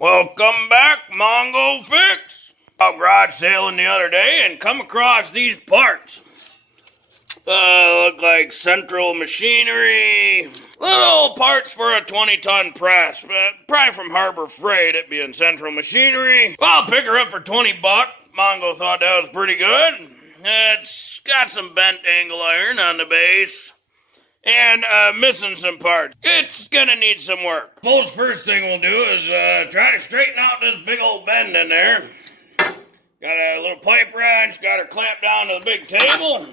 Welcome back, Mongo Fix. I was garage sailing the other day and come across these parts. Look like central machinery. Little parts for a 20-ton press, but probably from Harbor Freight, it being central machinery. Well, I'll pick her up for $20. Mongo thought that was pretty good. It's got some bent angle iron on the base. And missing some parts. It's gonna need some work. Suppose first thing we'll do is try to straighten out this big old bend in there. Got a little pipe wrench, got her clamped down to the big table.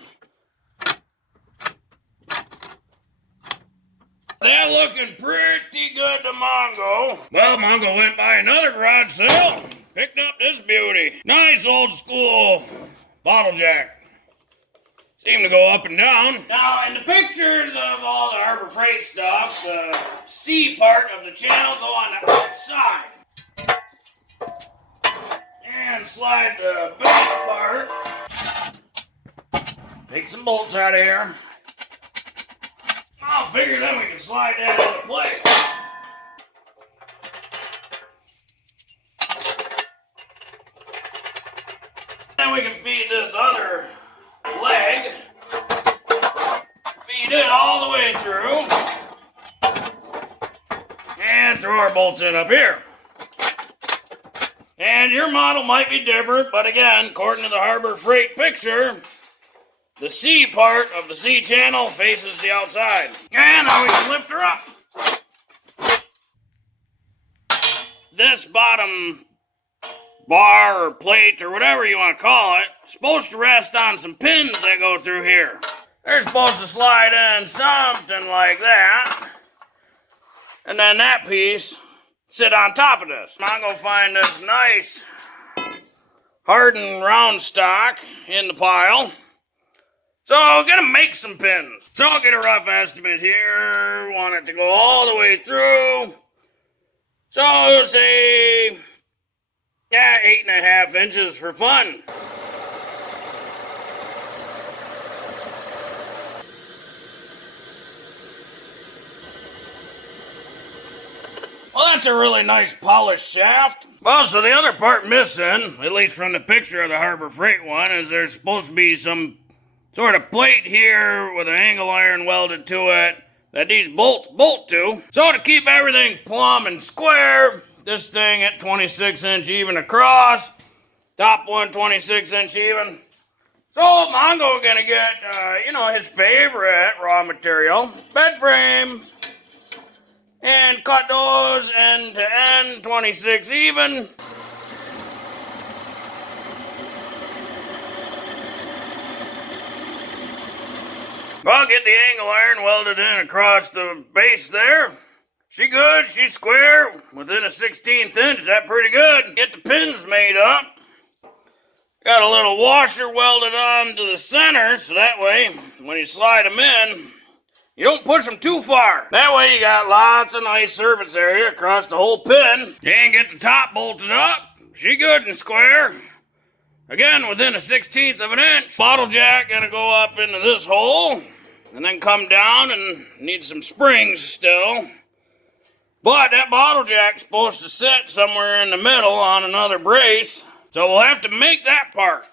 That looking pretty good to Mongo. Well, Mongo went by another garage sale, picked up this beauty. Nice old school bottle jack. Seem to go up and down. Now, in the pictures of all the Harbor Freight stuff, the C part of the channel go on the outside. And slide the base part. Take some bolts out of here. I'll figure then we can slide that into place. Then we can feed this other leg, feed it all the way through, and throw our bolts in up here. And your model might be different, but again, according to the Harbor Freight picture, the C part of the C channel faces the outside. And now we can lift her up. This bottom bar or plate or whatever you want to call it, supposed to rest on some pins that go through here. They're supposed to slide in something like that. And then that piece sit on top of this. I'm going to find this nice hardened round stock in the pile. So I'm going to make some pins. So I'll get a rough estimate here. Want it to go all the way through. So say 8.5 inches for fun. Well, that's a really nice polished shaft. Well, so the other part missing, at least from the picture of the Harbor Freight one, is there's supposed to be some sort of plate here with an angle iron welded to it that these bolts bolt to. So to keep everything plumb and square, this thing at 26-inch even across, top one 26-inch even. So Mongo gonna get, his favorite raw material, bed frames, and cut those end to end, 26 even. Well, get the angle iron welded in across the base there. She good, she's square, within a 16th inch, that's pretty good. Get the pins made up. Got a little washer welded on to the center, so that way, when you slide them in, you don't push them too far. That way you got lots of nice surface area across the whole pin. And get the top bolted up. She good and square. Again, within a 16th of an inch. Bottle jack gonna go up into this hole, and then come down and need some springs still. But that bottle jack's supposed to sit somewhere in the middle on another brace, so we'll have to make that part.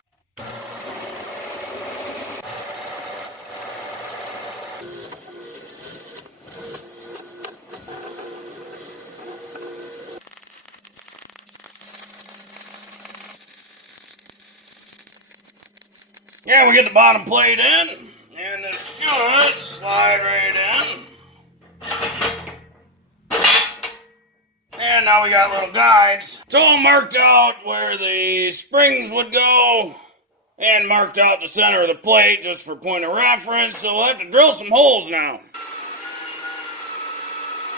Yeah, we get the bottom plate in, and this should slide right in. And now we got little guides. It's all marked out where the springs would go, and marked out the center of the plate just for point of reference, so we'll have to drill some holes now.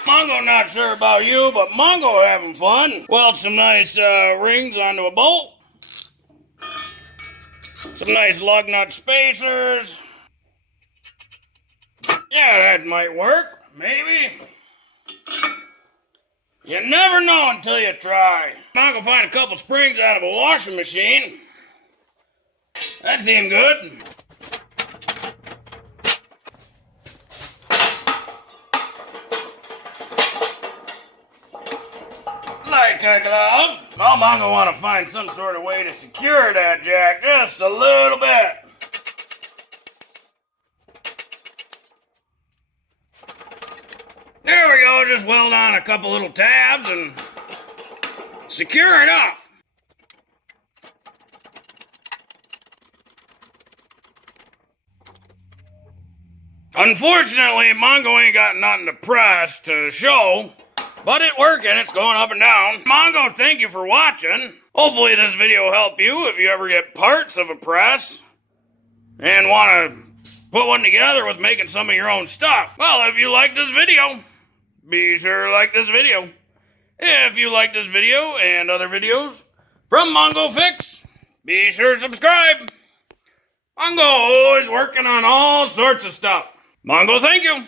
Mongo not sure about you, but Mongo having fun. Weld some nice rings onto a bolt. Some nice lug nut spacers. Yeah, that might work, maybe. You never know until you try. I'm gonna find a couple springs out of a washing machine. That seemed good. jack, I glove. Well, Mongo want to find some sort of way to secure that jack just a little bit. There we go, just weld on a couple little tabs and secure it up. Unfortunately, Mongo ain't got nothing to press to show, but it's working, it's going up and down. Mongo, thank you for watching. Hopefully this video will help you if you ever get parts of a press and want to put one together with making some of your own stuff. Well, if you like this video, be sure to like this video. If you like this video and other videos from Mongo Fix, be sure to subscribe. Mongo is working on all sorts of stuff. Mongo, thank you.